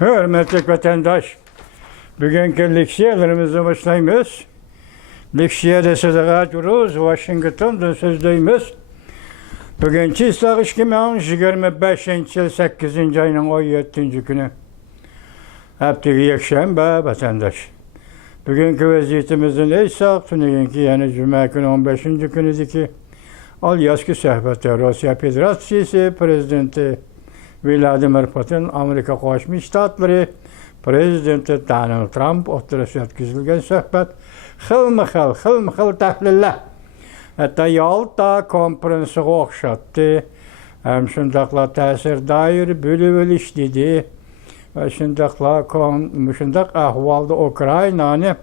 Hürmetli vatandaş, bugünkü leksiyalarımızı başlayımız. Leksiyada size duruz, Washington'dan sözdeyimiz. Bugünkü İslah 2025 yıl 8. ayının 17. günü. Haftaki yakşamba vatandaş. Bugünkü vaziyetimizin ise tününkü yani Cuma günü 15. günüdeki Alyaskı sohbeti Rusya Federasyası Prezidenti Vladimir Putin, Amerika Qo'shma Shtatlari Prezidenti Donald Trump o'rtasida o'tkazilgan suhbat xilma-xil tahlillar. Hatto Yalta konferensiga o'xshatdi. Ham shundaqla ta'sir doir bo'lib olish dedi. Va shundaq ahvolda Ukrainani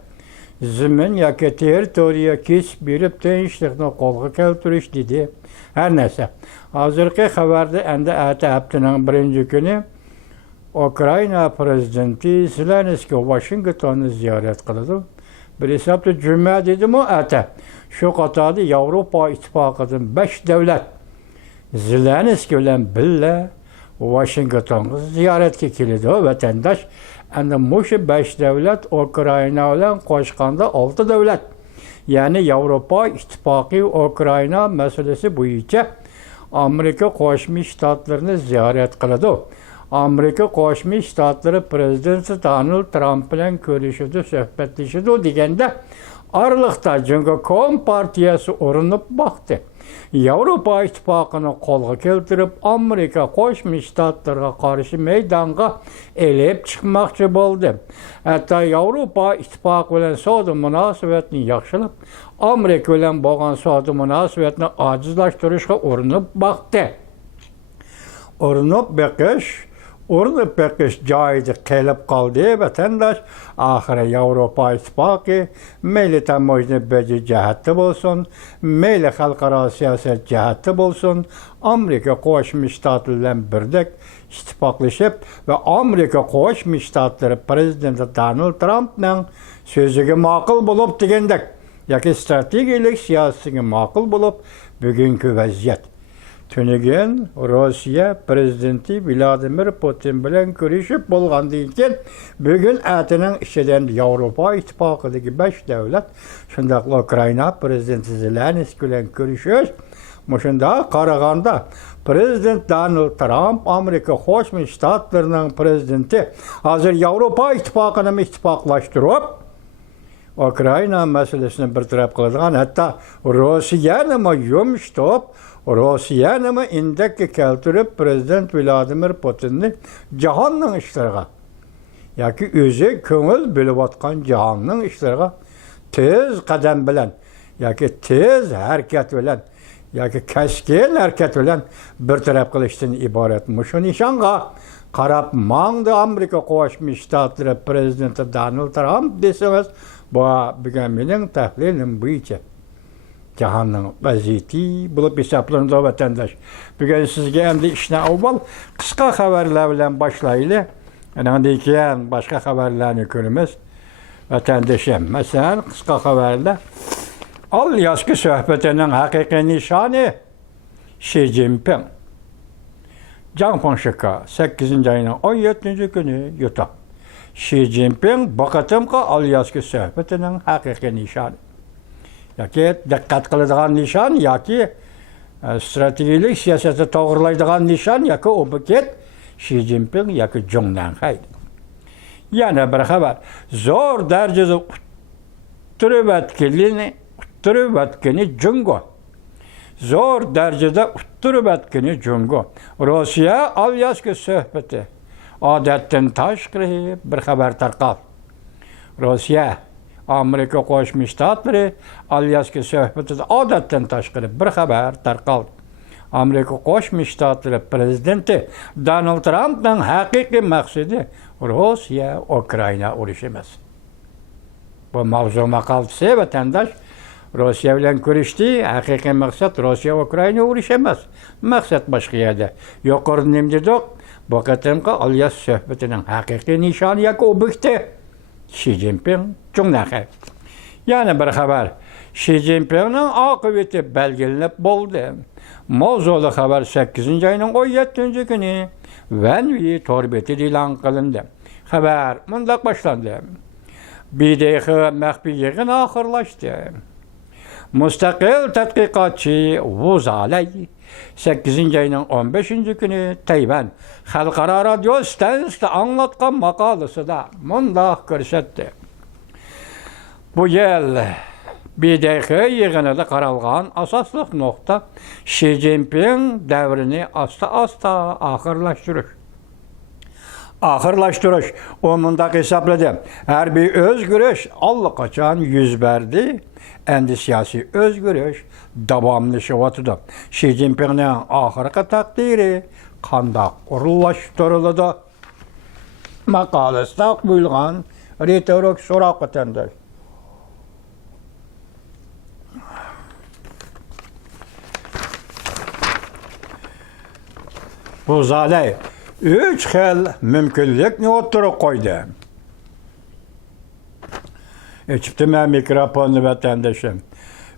zimin yoki territoriya kesib berib tinchlikni qo'lga keltirish dedi. Her neyse. Hozirgi xabarda endi haftaning birinchi kuni Ukraina prezidenti Zelenskiy Washingtonni ziyorat qiladi. Bir hesabda juma dedim-u ata. Shu qatorda Yevropa ittifoqidan 5 davlat Zelenskiy bilan birga Washingtonga ziyoratga keladi vatandash. Endi mushu 5 davlat Ukraina bilan qo'shganda 6 davlat. Yani Yevropa İttifaqı Ukraina meselesi bo'yicha Amerika Qo'shma Shtatlarini ziyorat qiladi. Amerika Qo'shma Shtatlari prezidenti Donald Trump bilan ko'rishadi, suhbatlashadi deganda Aralıqda Cumhuriyet partiyasi urinib boqdi. Yevropa İttifaqini qo'lga keltirib Amerika Qo'shma Shtatlariga qarshi maydonga elib chiqmoqchi bo'ldi. Hatto Yevropa İttifaqi bilan savdo munosabatni yaxshilab, Amerika bilan bo'lgan savdo munosabatni ojizlashtirishga urinib boqdi. Urinib beqish joyida kelib qoldi vatandash. Oxiri Yevropa Ittifoqi mayli tamojni baji jihatda bo'lsin, mayli xalqaro siyosat jihatda bo'lsin, Amerika Qo'shma Shtatlari bilan birdek ittifoqlashib va Amerika Qo'shma Shtatlari prezidenti Donald Trumpning so'ziga ma'qul bo'lib degandek yoki strategik siyosatiga ma'qul bo'lib bugungi vaziyat. Tünügen Rusya prezidenti Vladimir Putin bilan ko'rishib bo'lgandan keyin bugun atının ishidan Yevropa İttifaqidagi 5 davlat shundaqla Ukraina prezidenti Zelenskiy bilan ko'rishish. Shunda qaraganda prezident Donald Trump Amerika Qo'shma Shtatlarining prezidenti hozir Yevropa İttifaqini ittifoqlashtirib Ukraina meselesini bir taraf qiladigan, hatto Rossiyani yumshatib Rossiyani indakka keltirib prezident Vladimir Putinni jahonning ishlariga yoki o'zi ko'ngil bo'lib jahonning ishlariga tez qadam bilan yoki tez harakat bilan yoki keskin harakat bilan bir taraf qilishdan iborat. Shu nishonga qarab mangdi Amerika Qo'shma Shtatlari prezidenti Donald Trump desangiz, bu bugun mening tahlilim bo'yicha jahonning vaziyati bo'lib hisoblanadi vatandash. Bugun sizga endi ishni avval qisqa xabarlar bilan boshlaylik. Undan keyin boshqa xabarlarni ko'ramiz. Vatandashim, masalan, qisqa xabarlar Alyaskı suhbatining haqiqiy nishoni Xi Jinping. Janponshiga 8 ayning 17 kuni yutuq. Xi Jinping bu qatimqi Alyaskı suhbatining haqiqiy nishoni. Yoki diqqat qiladigan nishon yoki strategik siyosatni to'g'rilaydigan nishon yoki u buket Xi Jinping yoki Jongnan-hay. Yana bir xabar. Zo'r darajada uttirib Jungo. Zo'r darajada uttirib Jungo. Rossiya Alyaskı suhbati odatdan tashqari bir xabar tarqaldi. Rossiya Amerika Qo'shma Shtatlari Alyaskı suhbatida odatdan tashqari bir xabar tarqaldi. Amerika Qo'shma Shtatlari prezidenti Donald Trumpning haqiqiy maqsadi Rossiya Ukraina urushi emas. Bu mavzu maqolasi vatandash Rossiya bilan ko'rishdi. Haqiqiy maqsad Rossiya Ukraina urushi emas. Maqsad boshqa yerda. Yuqorida nima dedik? Bu qatimqi Alyaskı suhbatining haqiqiy nishoni yoki obyekti Xi Jinping Jongnan-hay. Yana bir xabar. Xi Jinpingning oqibati belgilanib bo'ldi. Mavzuli xabar 8 ayning 17 kuni Vanvi torbeti e'lon qilindi. Xabar mundaq başlandı. BDX məxfi yığın axırlaşdı. Müstakil tədqiqatçı Vuzalay 8. ayının 15. günü Tayvan Xalqara Radio stansiyasında anlatqan maqalısında mundaq görsətdi. Bu yıl BDX yığınında qaralğan asaslıq nokta Xi Jinping dəvrini asta-asta axırlaşdırış. Onundaq hesapladı. Her bir özgürüş allaqaçan yüz verdi. Endi siyasi özgürüş davamlaşıvatıdı. Xi Jinping'in ahırkı takdiri qandaq urullaştırılıdı. Maqalısında buyulğan retorik sorak vatandaş. Vuzalay 3 xil mümkünlükni oturup koydu. Çifti mən mikrofonlu vatandaşım.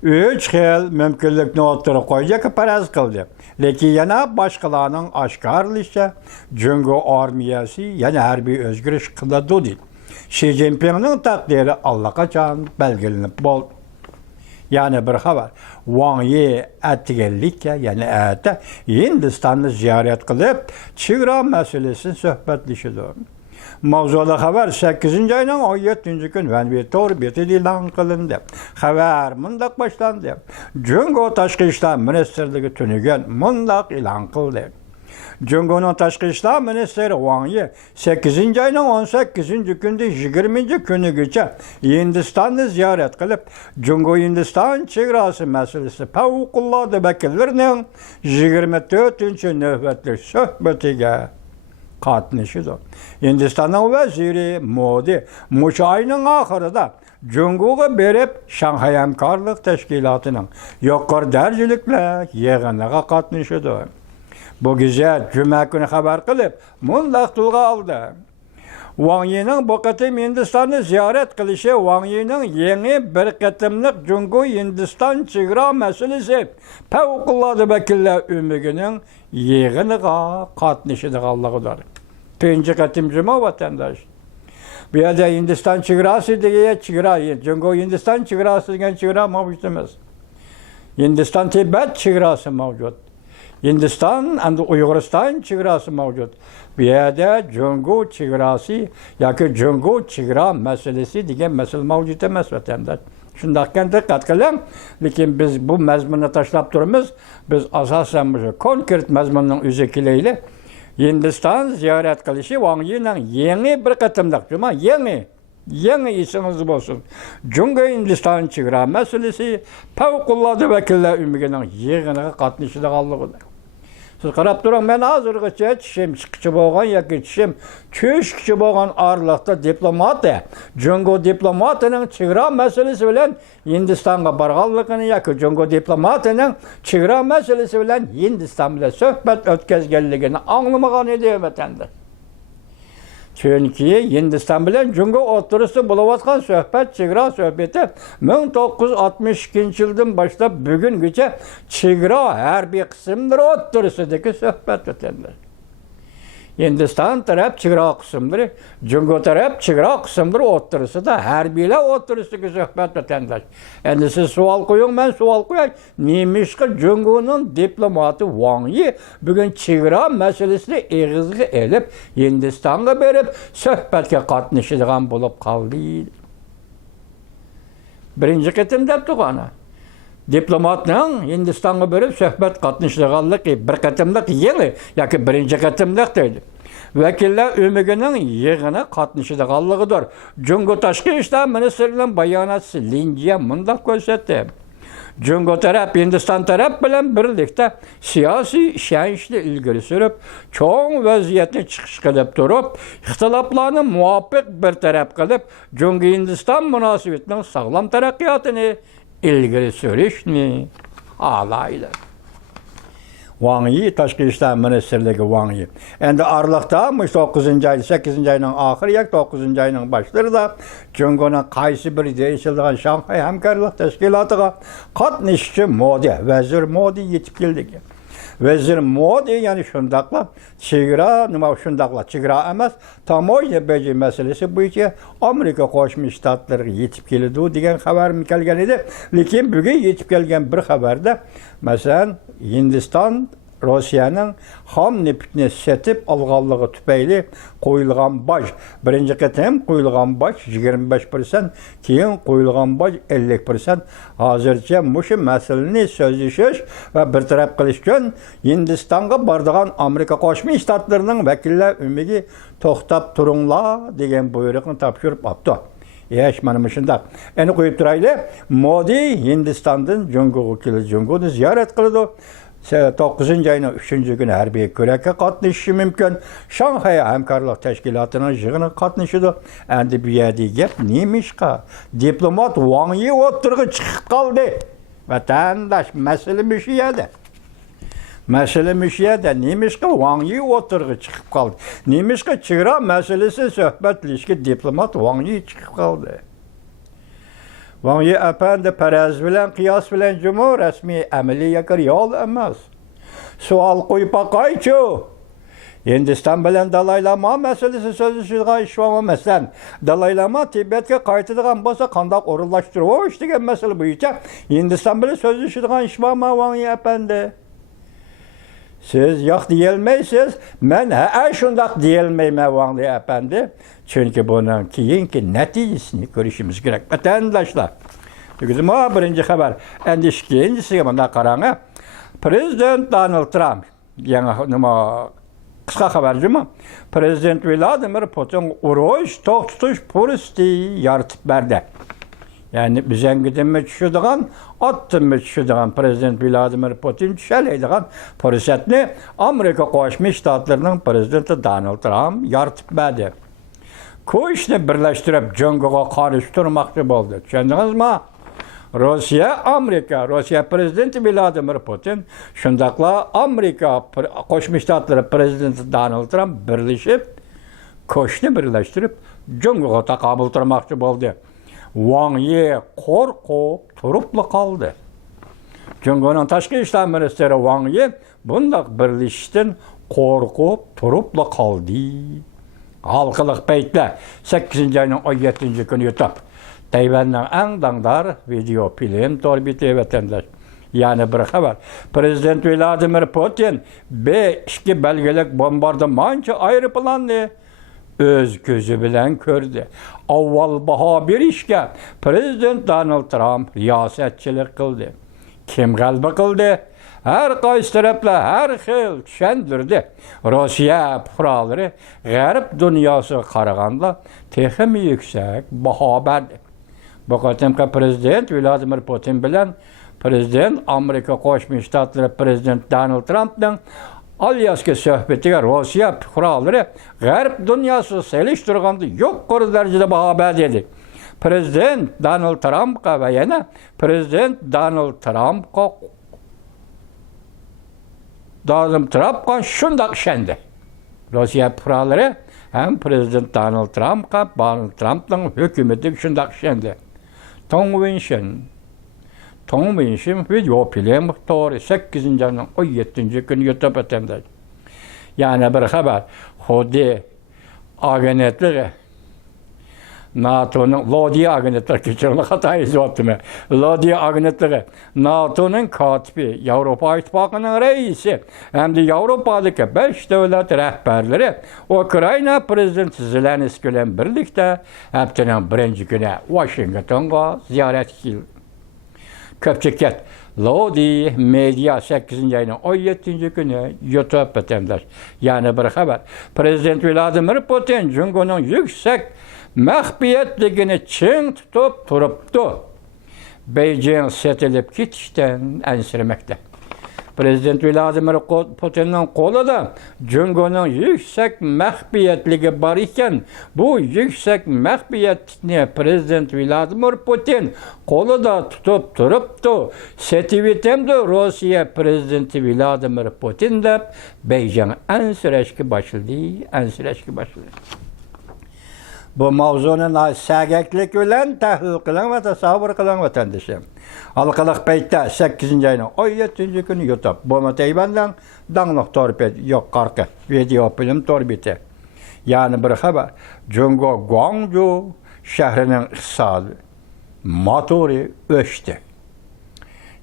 3 xil mümkünlükni oturup koydu ki paraz kıldı. Lekin yana başkalarının aşkarlıysa Cungo armiyası yana harbiy özgürüş kıladı değil. Xi Jinping'in takdiri allaqaçan belgelenip oldu. Yani bir haber. Wang Yi atigellikka, yani ata Hindistan'ı ziyaret kılıp çığıra meselesini söhbetlişidir. Mavzulu haber 8. ayının 17. gün Vanvitor beti ilan kılındı. Haber mundaq başlandı. Cungo Taşqı İşler Ministerliği tünügen mundaq ilan kıldı. Cungo'nun Taşqı İşler Ministeri Wang Yi 8. ayının 18. günde 20. günü geçe Hindistan'ı ziyaret kılıp Cungo-Hindistan çığırası meselesi Fevkulladı vekillerinin 24. nöbetli söhbetiga katmışıdır. Hindistan'ın veziri Modi Muş ayının ahırında Cungo'ga berip Şanghay Hamkarlık Teşkilatı'nın yukarı dercilikle yığınlığa katmışıdır. Bu gece Cuma günü haber kılıp mundaq tulga aldı. Wang Yi'nin bu kıtım Hindistan'ı ziyaret kılışı Wang Yi'nin yeni bir kıtımlık Cungo-Hindistan çığıra meselesi Fevkulladı vekiller ümügünün yığınıga katmışıdığallıqıdır. Birinci kıtım Cuma vatandaş. Bir yerde Hindistan çığırası diye çığıra, Cungo-Hindistan çığırası diye çığıra mevcudumuz. Hindistan Tibet çığırası mevcut. Hindistan ve Uyguristan çığırası mevcut. Bir yerde Cungo çığırası, yani Cungo çığıra meselesi diye mesele mevcut emas vatandaş. Şundaqken dikkat kılın. Lakin biz bu mezmunu taşlap durumuz. Biz asasen bu konkret mezmunun üzeriyle Hindistan ziyaret kılışı Wang Yi'nin yeni bir kıtımlık. Cuma yeni isiniz olsun. Cungo-Hindistan çığıra meselesi Fevkulladı vekiller ümügünün yığınıga katmışıdığallıqıdır. Siz qarab durun, ben hazırgıça çişim çıkıcı boğan, yaki çişim çüşkücü boğan arlıqda diplomatı, Cungo diplomatının çığıra meselesi bilen Hindistan'a barğallıqını, yaki Cungo diplomatının çığıra meselesi bilen Hindistan bile söhbet ötkezgelliğini anlamagan ediyor vatandaş. Çünkü Hindistan bilen Cungo oturusu bulavatkan söhbet, çığıra söhbeti 1962 yıldan başlayıp bugün güce çığıra her bir kısımdır oturusudaki söhbet ötendir. Hindistan taraf çığıra kısımdır, Cungo taraf çığıra kısımdır oturusu da her bile oturusudaki söhbet ötendir. Yani siz sual koyun, ben sual koyayım. Neymiş ki Cungo'nun diplomatı Wang Yi bugün çığıra meselesini eğizli elip Hindistan'a verip söhbetke katmışıdığan bulup kaldı. Birinci ketim deptik ona. Diplomatның Hindistan'a verip söhbet katmışıdığanlık bir ketimlik yeni, yani birinci ketimlik değil. Vekiller ümügünün yığını katmışıdığanlıqıdır. Cungo Taşqı İşler Ministerliğinin bayanatçısı Linjiye mundaq gösterdi. Cungo taraf, Hindistan taraf bilen birlikte siyasi şenişle ilgili sürüp, çoğun vaziyetini çıkış kılıp durup, ihtilaflarını muvaffak bir taraf kılıp, Cungo-Hindistan münasebetinin sağlam terakkiyatını ilgili sürüşünü alaylar. Wang Yi, Taşqı İşler Ministerliği Wang Yi. Endi arlıqda 9. ay, 8. ayının ahırı, yak 9. ayının başları da Cungo'nun qaysı bir değişildiğin Şanghay Hamkarlık Teşkilatı'na katmışçı Modi, Vezir Modi yetip geldi ki. Vezir Modi yani şundaqla chegara, nima şundaqla chegara emas, tamoyna beji meselesi bo'yicha Amerika Qo'shma Shtatlariga yetib keldi degan xabar kelgan edi. Lekin bugun yetib kelgan bir xabarda, masalan, Hindiston Rossiyaning ham neftni setib olganligi tufayli qo'yilgan boj, birinchi qatam qo'yilgan boj 25%, keyin qo'yilgan boj 50%. Hozircha mushu masalani so'zlashish va bartaraf qilish uchun Hindistonga boradigan Amerika Qo'shma Shtatlarining vakillari umiga to'xtab turinglar degan buyruqni topshirib oldi. Yaş mana shundaq. Endi qo'yib turaylik. Modi Hindistondan Jungoga keldi, Jungoni ziyorat qildi. 9 ayının 3. günü harbiy ko'rakka qatnashishi mumkin. Shanxay hamkorlik tashkilotining yig'ini qatnashidi. Endi bu yerda gap nemishqa? Diplomat Wang Yi o'tirg'i chiqib qoldi. Vatandosh masala shu yerda. Masala shu yerda nemishqa Wang Yi o'tirg'i chiqib qoldi. Nemishqa chegara masalasi suhbatlashga diplomat Wang Yi chiqib qoldi. Wang Yi efendi paraz bilan qiyos bilan jumu rasmiy amaliyaga yol emas. Savol qo'yib boqaychi. Hindiston bilan Dalay Lama masalasi so'zlashilgan ishvama masalan, Dalay Lama Tibetga qaytadigan bo'lsa qanday o'rinlashtirish degan masala bo'yicha Hindiston bilan so'zlashilgan ishvama Wang Yi efendi. Siz yo'q deyilmaysiz, men ha shundaq deyilmayman Wang Yi efendi. Çünkü bunun keyinki neticesini görüşümüz gerek. Vatandaşlar. Bizim o birinci haber. Endi ikincisi bunda qarаңа. Prezident Donald Trump. Yani kısa haberci mi? Prezident Vladimir Putin uruş, to'xtatish puristi yaratib berdi. Yani bizden gidinme düşürdüğün, attınma düşürdüğün Prezident Vladimir Putin düşeleydiğin fursatni Amerika Qo'shma Shtatlarının Prezidenti Donald Trump yaratib berdi. Ko'shni birlashtirib Jungoga qarshi turmoqchi bo'ldi. Tushundingizmi? Rossiya prezidenti Vladimir Putin, shundaqla Amerika Qo'shma Shtatlari prezidenti Donald Trump birlashib, ko'shni birlashtirib Jungoga taqobil turmoqchi bo'ldi. Wang Yi qo'rqib turib qoldi. Jungoning tashqi ishlar ministri Wang Yi bunday birlashishdan qo'rqib turib qoldi. Halkılık peytle 8. ayının 17. günü YouTube. Tayvan'ın en dangdar video film torbiti vatandaş. Yani bir haber. Prezident Vladimir Putin 5 belgelik bombardımançı aeroplanını öz gözü bilen gördü. Avval baha bir işke Prezident Donald Trump riyasetçilik kıldı. Kim galba kıldı? Her qaysi taraflar her xil tushundirdi. Rossiya fuqarolari g'arb dunyosiga qaraganda texmi yuksak baho berdi. Bu qatimqi prezident Vladimir Putin bilan prezident Amerika Qo'shma Shtatlari prezident Donald Trumpning Alyaska suhbatiga Rossiya fuqarolari g'arb dunyosiga selishtirganda yuqori darajada baho berdi. Prezident Donald Trumpga va yana prezident Donald Trumpga Donald Trump'a şundaq işendi. Rossiya fuqarolari hem prezident Donald Trump'a, Donald Trump'ның hükümeti şundaq işendi. Tom Winshim video film to'g'ri 8. ayning 17. kuni YouTube etdi. Yani bir haber. Xuddi agentligi NATO'nun Lodi agentlik keçirildi hata izliyordum. Lodi agentligi NATO'nun katibi, Avrupa İttifakı'nın reisi, hem de Avrupa'daki 5 devlet rehberleri Ukrayna prezidenti Zelenski ile birlikte haftanın 1. günü Washington'a ziyaret edildi. Köpçük Lodi Media 8. ayının 17. günü YouTube vatandaş. Yani bir haber. Prezident Vladimir Putin Jungo'nun yüksek mahfiyetligini çin tutup turuptu. Beijing setilip ketişten ensirmekte. Prezident Vladimir Putin'in kolu da Jungo'nun yüksek mahfiyetligi var iken bu yüksek mahfiyetini Prezident Vladimir Putin kolu da tutup turuptu. Setivitemde Rusya Prezidenti Vladimir Putin de Beijing ensirleşki başladı. Bu mavzuni sagaklik bilan tahlil qiling va tasavvur qiling vatandoshim. Halqalıq paytda 8 ayning 17 kuni YouTube Boma Tayvandan dangliq torbet yo'q qarqi video film torbeti. Yani bir xabar Jungo Guangzhou şəhrining iqtisodi motori o'chdi.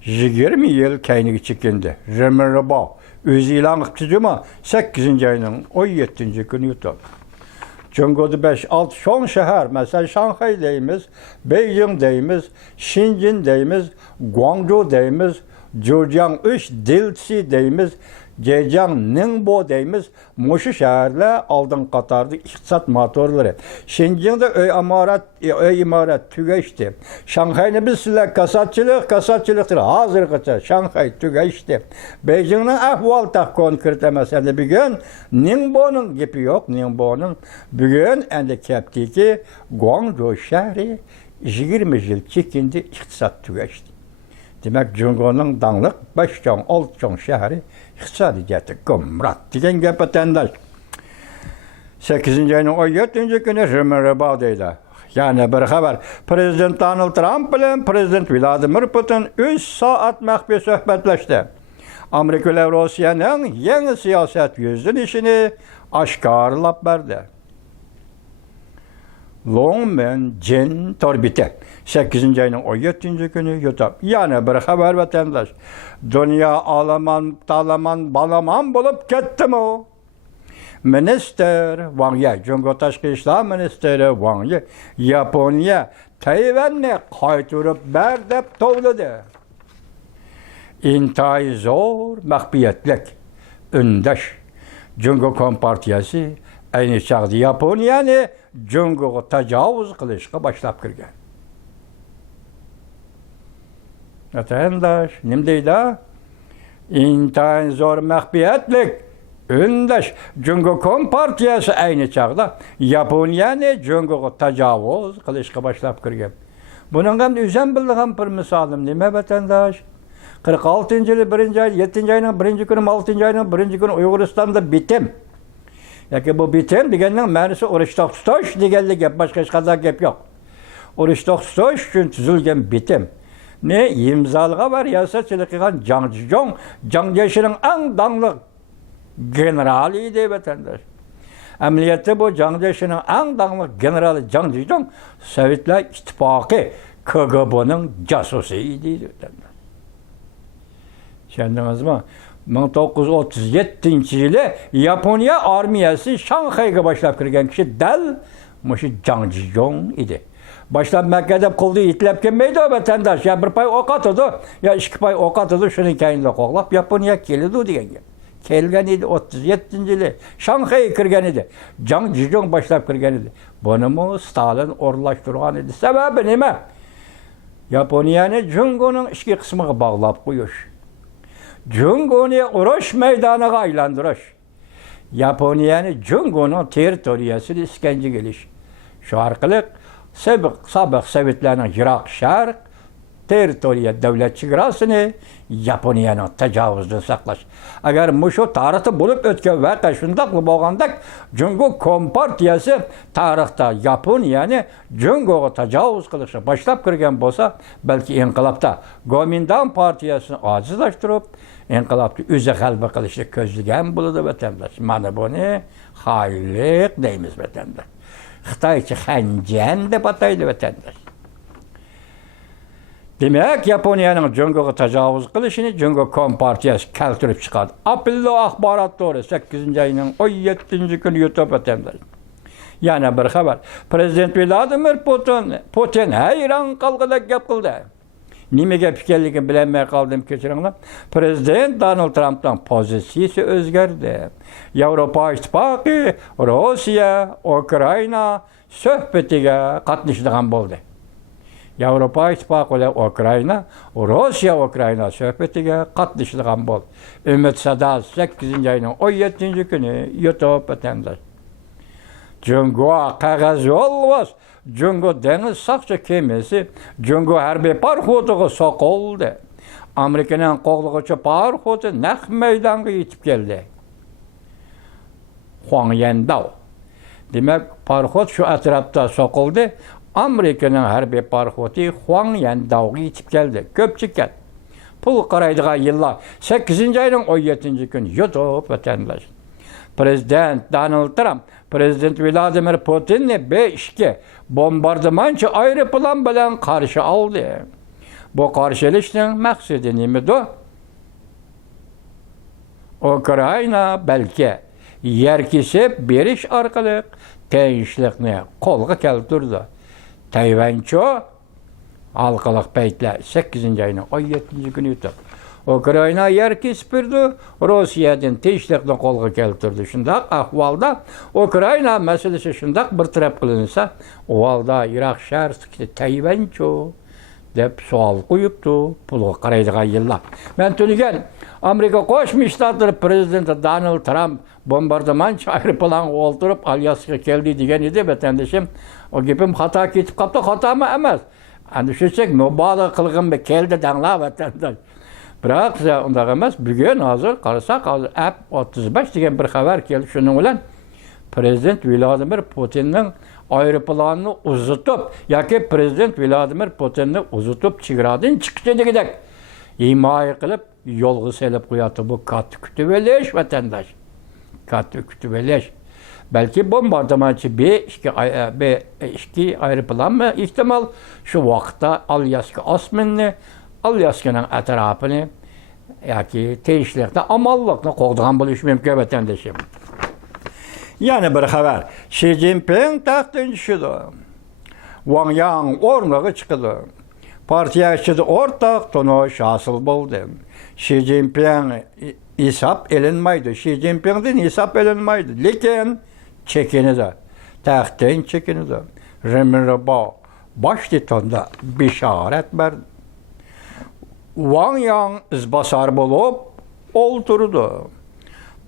20 yil kayniga chekindi. Remirbo o'zi e'lon qildi 8 ayning 17 kuni YouTube. Jungo'da 5-6 son şehir, mesela Şanghay deyimiz, Beijing deyimiz, Shenzhen deyimiz, Guangzhou deyimiz, Zhejiang 3 Delsi deyimiz, Zhejiang Ningbo deyimiz, Muşu şehirler aldın Katar'da iktisat motorları. Shenzhen'de öy imaret tügeçti. Şanghay'da biz sizler kasatçılıktır. Hazır kaçar. Şanghay tügeçti. Beijing'in ahval tak konkret mesela bir gün Ningbo'nun gibi yok. Ningbo'nun bugün ende kepti ki Guangzhou şehri 20 yıl çekindi iktisat tügeçti. Demek Jungo'nun danlık 5-6 şehri iqtisodiyati gumrat degan gap vatandosh. 8 ayning 17 kuni Remirbo deydi. Yani bir xabar. Prezident Donald Trump bilan Prezident Vladimir Putin 3 soat maxfiy suhbatlashdi. Amerika va Rossiyaning yangi siyosat yo'nalishini oshkorlab berdi. Longman Jin torbiti 8 ayning 17 kuni YouTube. Yani bir xabar vatandosh. Dünya talaman balaman bulup kettim o. Minister Wang Yi, Jungo Tashqi ishlar ministeri Wang Yi, Yaponiya Tayvanni qaytarib ber deb tovladi. Intayi zo'r maxfiyatlik undash Jungo Kompartiyasi ayni chaqda Yaponiyani Jungoga tajovuz qilishga boshlab kirgan. Vatandaş, nim deydi? İntayin zor maxfiyatlik undash Jungo Kompartiyasi ayni chaqda Yaponiyani Jungoga tajovuz qilishga boshlab kirgan. Buning ham o'zim bilgan bir misolim nima vatandash? 46-yil 1-ay 7 ayning 1-kuni 6 ayning 1-kuni Uyg'uristonda bitim. Yoki bu bitim deganning ma'nosi urush to'xtatish deganlik gap, boshqa hech qanday gap yo'q. Urush to'xtatish uchun tuzilgan bitim. Ne imzalga var riyasetçilik qilgan Zhang Zhizhong, Zhang Zhizhongning eng dangliq generali edi vatandosh. Amaliyotda bu Zhang Zhizhongning eng dangliq generali Zhang Zhizhong Sovetlar Ittifoqi KGB'ning jasusi edi vatandosh. Tushundingizmi? 1937-yili Yaponiya armiyasi Shanghayga boshlab kirgan kishi dal mushu Zhang Zhizhong edi. Başlab Mekke'de kıldığı itlep gelmeydi o vatandaş. Ya bir pay ok atıdı, ya 2 pay ok atıdı, şunun kendine koklap Yaponiya geldi diyen. Kelgen idi 37. yılı. Şanghay'a kirgen idi. Zhang Zhizhong başlap kirgen idi. Bunu mu Stalin orlaştırgan idi. Sebebi nime? Yaponiyani Jungo'nun iki kısmına bağlap koyuş. Jungo'nu uruş meydanına aylandırış. Yaponiyani Jungo'nun teritoriyasını iskence geliş. Şu arkalık Sabık Sovetlarning Iroq Sharq territoriya davlat chegarasini Yaponiyaning tajovuzdan saqlash. Agar mushu tarixda bo'lib o'tgan voqea shundoq bo'lganda, Jungo Kompartiyasi tarixda Yaponiyani Jungoga tajovuz qilishni boshlab kirgan bo'lsa, balki inqilobda Gomindan partiyasini ojizlashtirib, inqilobni o'zi g'alaba qilishni ko'zlagan bo'ladi vatandosh. Mana buni xayrlik deymiz vatandosh. Xitoycha Xanjian deb ataydi vatandosh. Demek Yaponiyaning Jungoga tajovuz qilishini Jungo Kompartiyasi keltirib chiqadi. Apillo axborot to'g'ri 8 ayning 17 kuni YouTube vatandosh. Yana bir xabar. Prezident Vladimir Putin hayron qolgandek gap qildi. Nima gap ekanligini bilmay qoldim, kechiringlar. Prezident Donald Trumpning pozitsiyasi o'zgardi. Yevropa Ittifoqi Rossiya, Ukraina suhbatiga qatnashadigan bo'ldi. Yevropa Ittifoqi va Ukraina, Rossiya suhbatiga qatnashadigan bo'ldi. Umid Sadas 8 ayning 17 kuni YouTube vatandosh. Jungo qog'oz yo'lvos Jungo dengiz soqchi kemasi Jungo harbiy parxodiga soqoldi. Amerikaning qo'g'lig'ichi parxodi naq maydonga yetib keldi. Huangyandao Demek parxod şu etrafta sokuldu. Amerika'nın harbiy parxodi Huangyan dağığı yetip geldi. Köpçükken. Pul qaraydığa yıllar 8. ayının 17. günü yutup vatandaş. Prezident Donald Trump, Prezident Vladimir Putin'ni 5-2 bombardımançı aeroplan bilen karşı aldı. Bu karşılaşın maksudi nimidi? Ukrayna belki yer kesip beriş arkalık tinchlikni qo'lga keltirdi. Tayvancho halqalıq paytlar 8. ayının 17. günü yutub. Ukrayna yer kesip berdi, Rusiyadan tinchlikni qo'lga keltirdi. Shundaq ahvolda Ukrayna masalasi shundaq bir taraf qilinsa, o holda Iroq sharqi Tayvancho deb savol qo'yibdi. Pulga qaraydigan yillar. Men tunigan Amerika Qo'shma Shtatlar prezidenti Donald Trump bombardımançı aeroplan o'ltirib Alyaskaga keldi degan edi vatandoshim. O gapim xato ketib qoldi, xatomi emas. Ana shunchalik mubolag'a qilg'im keldi danglar vatandosh. Biroq unday emas. Bugun hozir qarasak, hozir 35 degan bir xabar keldi. Shuning bilan Prezident Vladimir Putinning aeroplanini uzatib yoki Prezident Vladimir Putinni uzatib chegaradan chiqdi degidek himoya qilib yo'lga selib qo'yadi. Bu katta kutib olish vatandosh. Katta kutib olish. Belki bombardımançı B-2 aeroplan mı ihtimal şu vaqtda Alyaska osmonni, Alyaska'nın etrafını yoki tinchlikda amallıqni qo'g'digan bo'lishi mumkin vatandoshim. Yani bir xabar. Xi Jinping taxtdan tushdi. Wang Yang o'rniga chiqdi. Partiya ichida o'rtaq tonish hosil bo'ldi. Xi Jinping hesap elinmaydi. Xi Jinpingdan hesap elinmaydi. Lekin çekinidi. Taxtdan çekinidi. Remirabo başlitonda bisharat berdi. Wang Yang izbasar bo'lib o'ltirdi.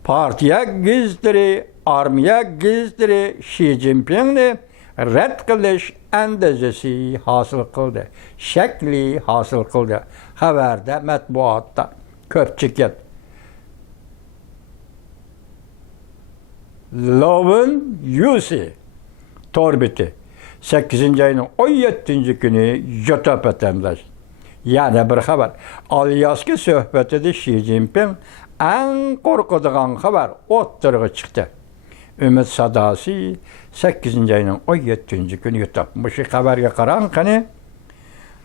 Partiya gizdiri, armiya gizdiri Xi Jinpingni rad qilish andazasi hosil qildi. Shakli hosil qildi. Xabarda, matbuotda ko'pchilik Lovin Yusi torbiti 8. ayının 17. günü yotap vatandaş. Yani bir xabar. Alyaska söhbetida Xi Jinping en qo'rqadigan xabar o'ttirg'i chiqdi. Ümit sadasi 8. ayının 17. günü yotap. Bu xabarga qarang qani.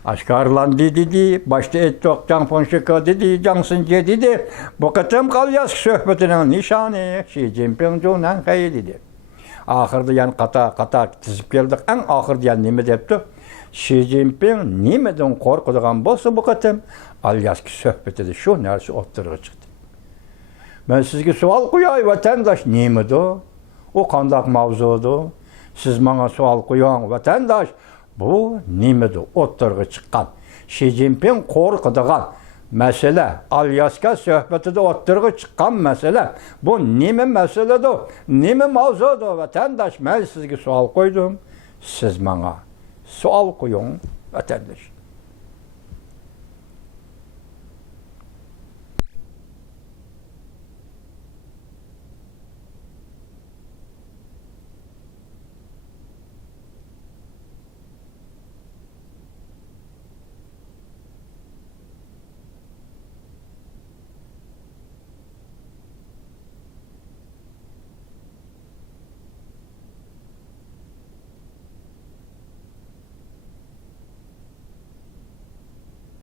Aşkarlandı dedi, başta ettok Canfonşika dedi, Cansınca dedi. Bu qatam Alyaska söhbetinin nişanı Xi Jinping jonan xey dedi. Ahırda yani qata tizip geldik. En ahırda yani nime depti? Xi Jinping nimeden qorqadigan bolsa bu qatam Alyaska söhbetida shu narsa o'ttirg'i chiqdi. Ben sizga savol qo'yay vatandosh, nimedi o? O qandaq mavzudu? Siz menga savol qo'ying vatandosh. Bu nimedi o'ttirg'i chiqqan? Xi Jinping qo'rqadigan mesele, Alyaska söhbetida o'ttirg'i chiqqan mesele. Bu nima meseledir? Nima mavzudur vatandosh? Men sizga savol qo'ydim. Siz menga savol qo'ying vatandosh.